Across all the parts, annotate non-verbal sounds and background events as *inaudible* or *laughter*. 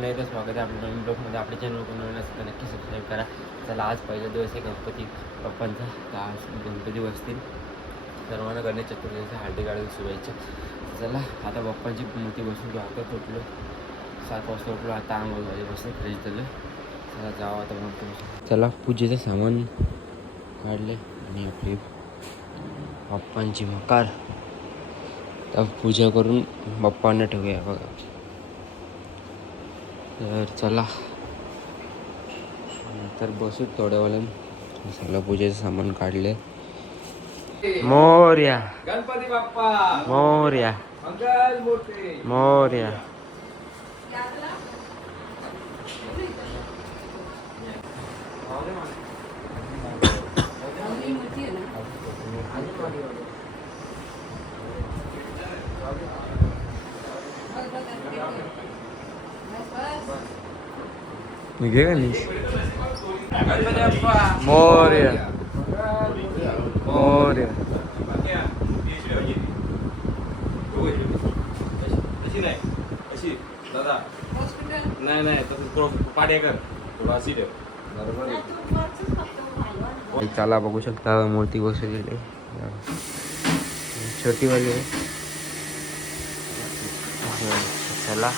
पुन्हा एकदा स्वागत आहे आपल्या नवीन ब्लॉगमध्ये. आपल्या चॅनल कोण नवीन असेल तर नक्की सबस्क्राईब करा. चला आज पहिला दिवस आहे. गणपती बाप्पांचा आज गणपती बसतील. सर्वांना गणेश चतुर्थीच्या हार्दिक गाडी शुभेच्छा. चला आता बाप्पांची मूर्ती बसून घेऊ आता उठलो. सात वाजता उठलो. आता आंघोळ झाली. बसून फ्रेश झालं. चला जावं आता गणपती चला पूजेचं सामान काढले आणि आपली बाप्पांची मकार. तर पूजा करून बाप्पांना ठेवूया बघा. तर चला. तर बसू थोड्या वेळानं सगळं पूजेचं सामान काढले. मोर्या. गणपती बाप्पा. मोर्या. मंगल मूर्ती. मोर्या. *laughs* निघे का नाही गणपती बाप्पा मोर्या मोर्या अशी नाही अशी दादा नाही नाही तसं थोडं पाड्या कर थोडं अशी ठेव बरोबर चला बघू शकता मूर्ती बसवलेली छोटीवाली आहे हं, चला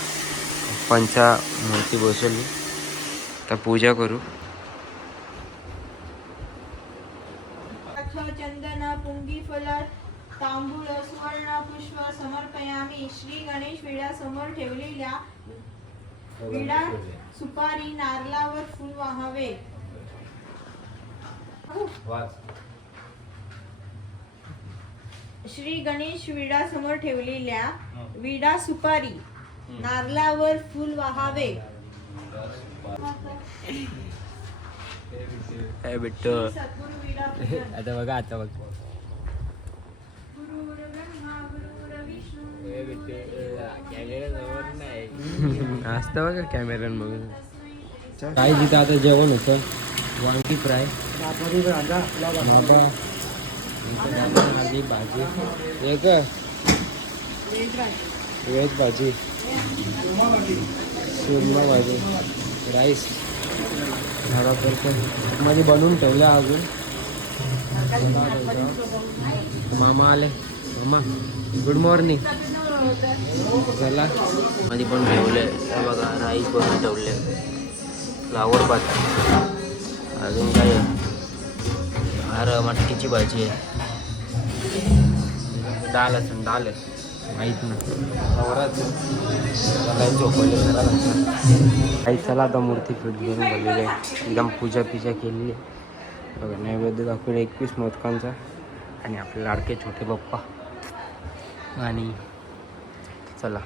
बाप्पांच्या मूर्ती बसवली. तर पूजा करू. चंदन पुंगी पुंगीफल तांबूळ सुवर्ण पुष्प समर्पयामी. श्री गणेश विडा समोर ठेवलेल्या विडा सुपारी नारलावर फुल वाहावे. श्री गणेश विडा समोर ठेवलेल्या विडा सुपारी नारळावर फुल वाहावे. आता बघा आता बघ. गुरुर् ब्रह्मा गुरुर् विष्णू. *laughs* असतं बघा कॅमेऱ्यान बघून. काय तिथं आता जेवण होतं? वांगी फ्राय. भाजी एक व्हेज भाजी. सुरमा भाजी. राईस. घरापर्यंत मध्ये बनवून ठेवलं अजून. मामा आले. मामा गुड मॉर्निंग चला. मध्ये पण ठेवले. बघा राईस बनवून ठेवले. फ्लावर भात. अजून काय? हार मटकीची भाजी आहे. डाल असून डाल आहे. माहीत नाही. काही चला आता मूर्ती फिट घेऊन झालेली आहे एकदम पूजा पिजा केलेली आहे. बघा नैवेद्य दाखवले एकवीस मोदकांचा आणि आपले लाडके छोटे बाप्पा आणि चला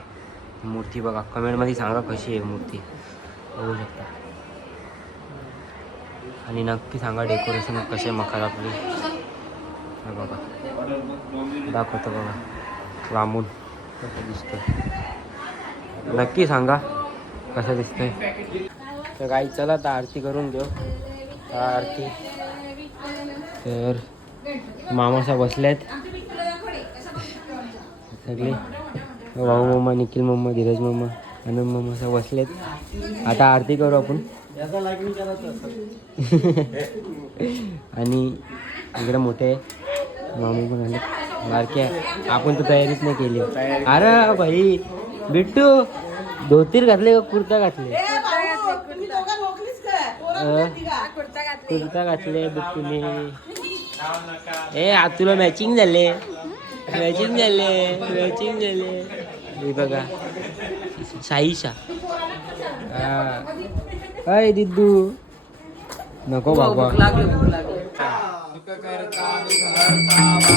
मूर्ती बघा. कमेंटमध्ये सांगा कशी आहे मूर्ती. बघू शकता. आणि नक्की सांगा डेकोरेशन कसे मकार आपली. बघा. दाखवतो बघा. लांबून कसं दिसतं नक्की सांगा कसं दिसतंय? तर काही चला तर आरती करून घेऊ. आरती. तर मामासा बसल्यात. सगळे. भाऊ मम्मा निखिल मम्मा धीरज मम्मा आनंद मम्मा असं बसलेत. आता आरती करू आपण. *laughs* आणि इकडे मोठे मामी पण आले बारके आपण तर तयारीच नाही केली. अरे भाई बिट्टू धोतीर घातले का कुर्ता घातले? कुर्ता घातले. बिट्टूने. ए आ तुला मॅचिंग झाले. मॅचिंग झाले मॅचिंग झाले. हे बघा. साईशा हा. अय दिद्दू नको बाबा. जय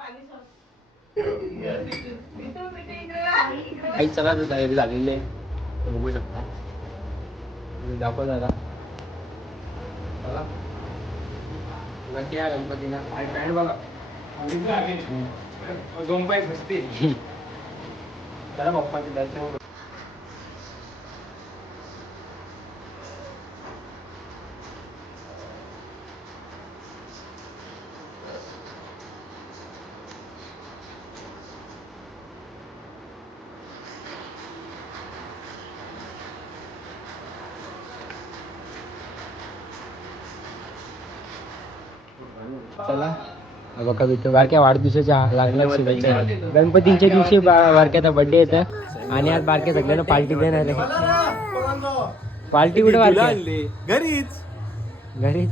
आई चला तर तयारी झालेली आहे बघू शकता दाखव नक्की या गणपतीला पॅन्ट बघा फसते चला बाप्पाचे दर्शन करू. चला. बघा विठ्ठल बारक्या वाढदिवसाच्या लागल्या शुभेच्छा. गणपतीच्या दिवशी बारक्याचा बर्थडे येतं. आणि आज बारक्या सगळ्यांना पार्टी देणार आहे. पार्टी कुठे बारक्या घरीच. घरी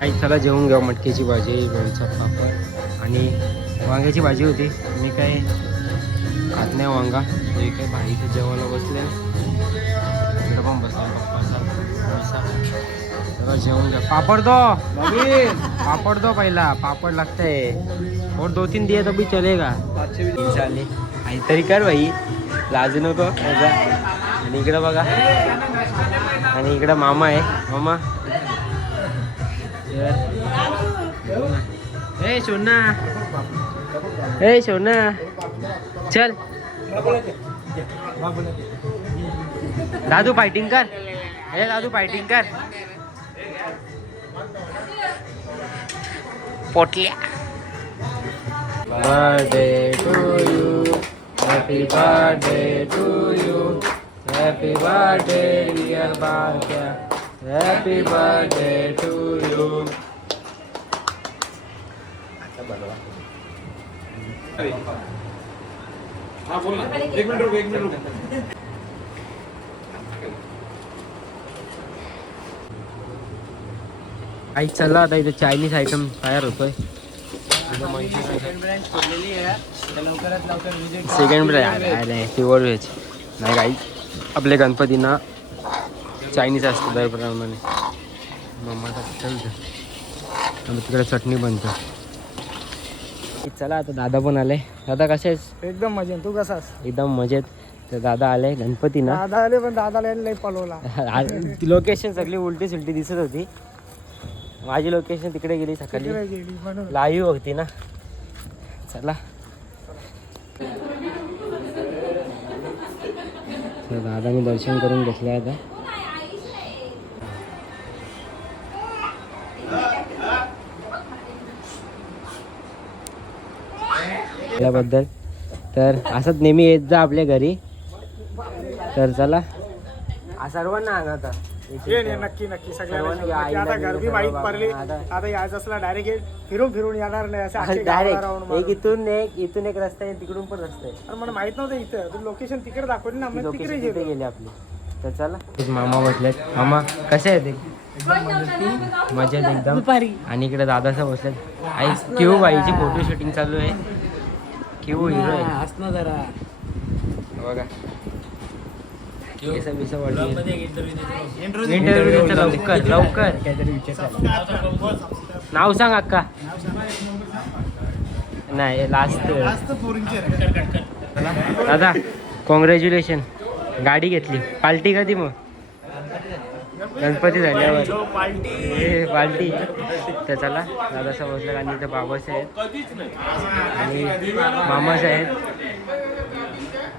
आई चला जेवून घ्या मटकीची भाजी लोणचं पापड आणि वांग्याची भाजी होती मी काय खात नाही वांगा हे काय भाईचं जेवायला बसले इकडे पण बसले पप्पा चला जेवून घ्या पापड दो पापड दो पहिला पापड लागतंय और दो तीन दिए तो भी चलेगा। चालेल तरी कर भाई। लाजू नको. आणि इकडं बघा। आणि इकडं मामा आहे। मामा। ए सोना। ए सोना। चल। दादू फायटिंग कर। ए दादू फायटिंग कर। पोटल्या। Birthday to you happy birthday to you happy birthday dear बारक्या हॅपी बर्थडे टू यू हा बोल ना. एक मिनिट रुक एक मिनिट रुक. आई चला आता इथे चायनीज आयटम तयार होतोय. सेकंड नाही प्युअर व्हेज नाही काही आपल्या गणपतींना चायनीज असतं दरप्रमाणे. आणि तिकडे चटणी बनतं. चला आता दादा पण आले. दादा कसे आहेस? एकदम मजेत. तू कसास एकदम मजेत. तर दादा आले गणपतीना. दादा आले पण दादाला पलवला. *laughs* लोकेशन सगळी उलटी सुलटी दिसत होती. माझी लोकेशन तिकडे गेली सकाळी. तिकडे गेली म्हणून. लाईव्ह होती ना. चला. दादाने दर्शन करून घेतलं आता. त्याबद्दल तर असंच नेहमी येत जा आपल्या घरी. तर चला. आ, सर्वांना आणा आता. ये नक्की नक्की. सगळ्यांना आता गरबी माहीत पडली आता- यायचं असला डायरेक्ट फिरून फिरून येणार नाही असं डायरेक्ट एक. इथून एक इथून एक रस्ता आहे तिकडून पण रस्ता आहे. अरे मला माहीत नव्हतं इथं. तू लोकेशन तिकडे दाखवली ना आम्ही तिकडे लोकेशन तिथे गेलो आपली. तर चला. मामा बसलेत मामा कसे आहेत एक? मजेत एकदम. आणि इकडे दादासा बसलेत आई क्यू बाईची फोटो शूटिंग चालू आहे. क्यू हिरो आहे. जरा. बघा. केस बिस वाढली इंटरव्ह्यू लवकर लवकर. काहीतरी विचार नाव सांग. अक्का. नाही लास्ट दादा कॉंग्रॅच्युलेशन गाडी घेतली. पार्टी कधी मग? गणपती झाल्यावर. ए पार्टी तर चला दादा समजलं आणि इथं बाबासाहेब आणि मामासाहेब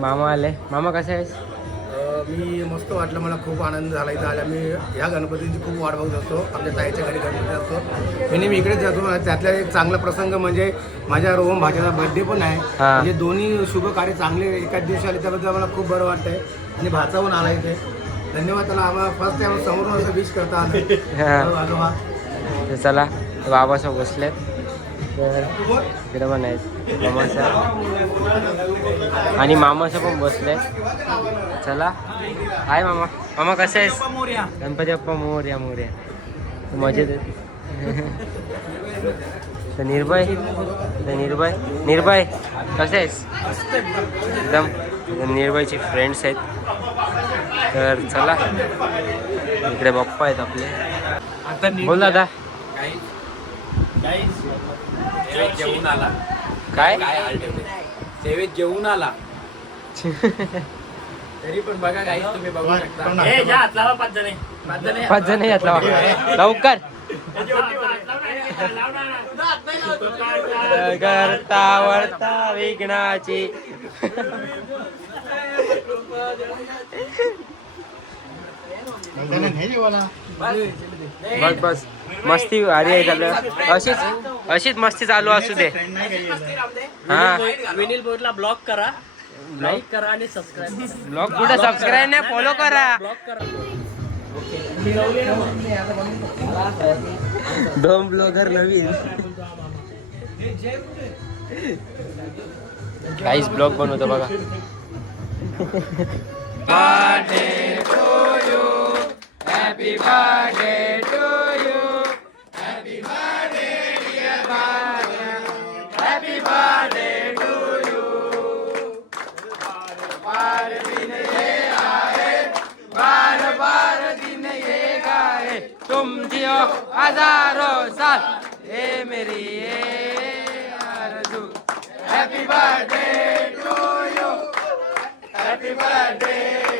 मामा आले. मामा कसा आहेस? मी मस्त वाटलं. मला खूप आनंद झाला इथं आल्या मी ह्या गणपतीची खूप वाट बघत असतो. आमच्या ताईच्या घरी गणपती असतो. मी नेहमी इकडेच जातो. त्यातला एक चांगला प्रसंग म्हणजे माझ्या रोहन भाच्याचा बर्थडे पण आहे. म्हणजे दोन्ही शुभ कार्य चांगले एकाच दिवशी आले त्याबद्दल मला खूप बरं वाटतंय. आणि भाचा पण आला इथे. धन्यवाद त्याला आम्हाला फर्स्ट टाइम समोरून असं विश करता आलं. हा. आजोबा तर चला बाबासाहेब बसलेत. तर पण आहेत. आणि मामासाहेब पण बसले चला. हाय मामा. मामा कसं आहेस? गणपती बाप्पा मोर्या मोर्या. मजेत. तर निर्भय तर निर्भय. निर्भय कसं आहेस? एकदम निर्भयचे फ्रेंड्स आहेत. तर चला. इकडे बाप्पा आहेत आपले. बोल दादा. जेवून आला काय? सेवेत जेवून आला. तरी पण बघा काही तुम्ही बघू शकता. पाच जण. यातला लवकर. करता वरता विघ्नाची. बस बस. मस्ती अरे आहे चालू अशीच अशीच मस्ती चालू असू दे. हा. विनील बोर्डला ब्लॉक करा. लाईक करा आणि सबस्क्राईब ब्लॉग कुठे सबस्क्राईब नाही फॉलो करा. ब्लॉक करा. दोन ब्लॉगर नवीन. काहीच ब्लॉग बनवतो बघा. Happy birthday to you happy birthday dear happy birthday to you बार दिन ये आए बार बार दिन ये गाए तुम जियो हजारों साल ये मेरी ये आरज़ू happy birthday to you happy birthday to you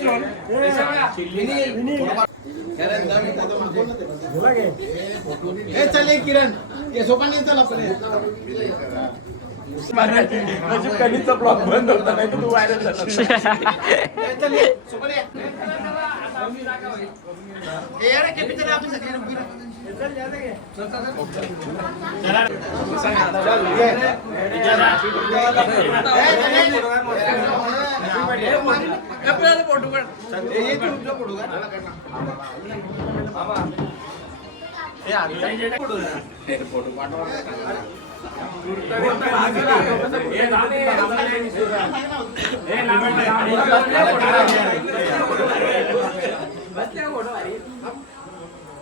to you. Happy birthday to you blog बंद होता नाही तू व्हायरल झाला. फोटो फोटो हे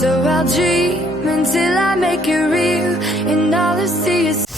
So I'll dream until I make it real, and all I see is.